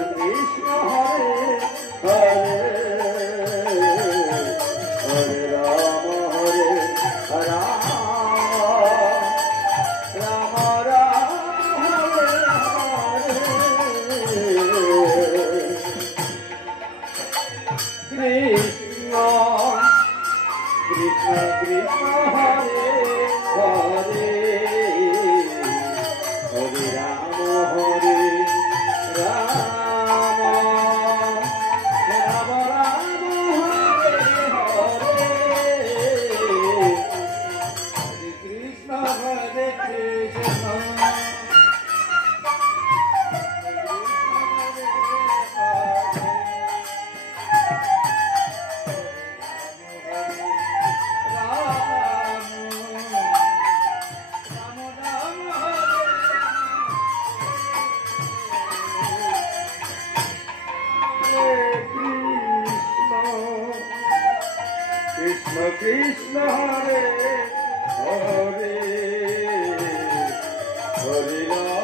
Krishna Hare Hare Hare Rama Rama Rama Hare Hare Krishna Krishna Krishna Hare Hare Hare Rama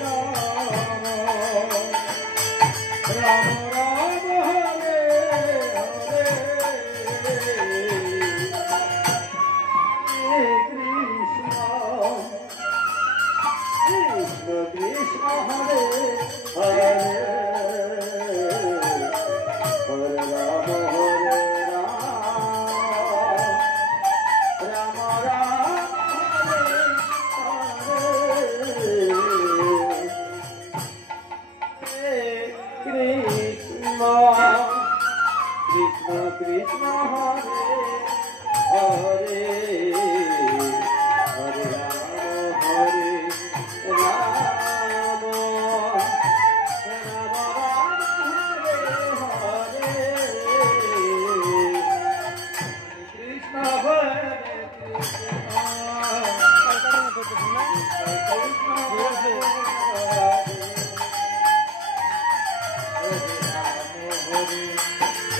Rama Rama Rama Hare Hare Hare Krishna Krishna Krishna Hare Hare Hare Rama Rama Rama Hare Hare Krishna Krishna Krishna Hare Hare Krishna Krishna Hare Hare Hare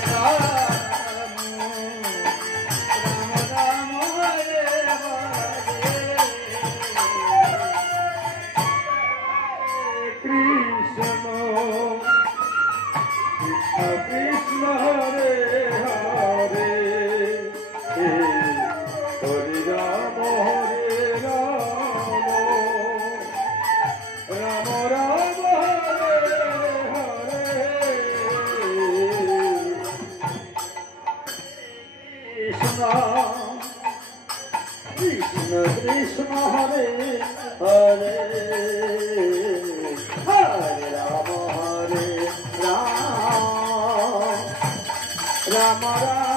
Rama Rama Hare Hare Krishna Hare Krishna Hare Hare Hare Rama Rama Rama Hare Hare Krishna Krishna Krishna Hare Hare Hare Rama Rama